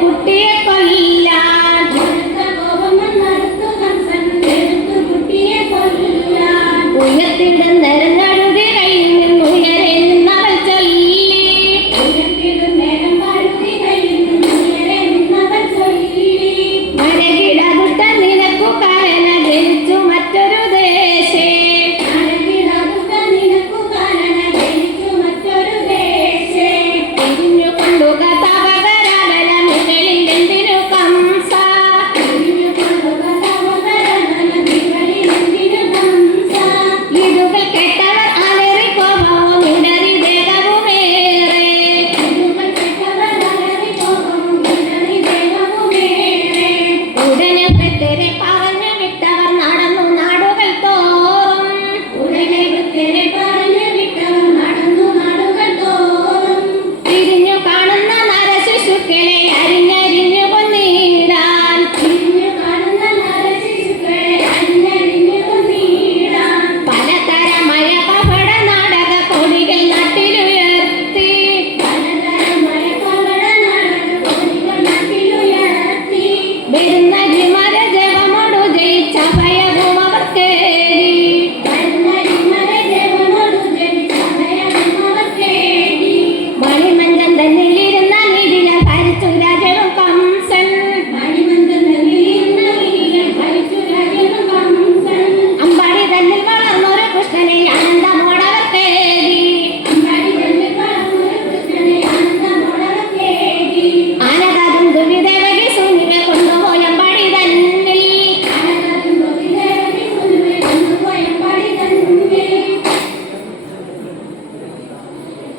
കുട്ടിയെ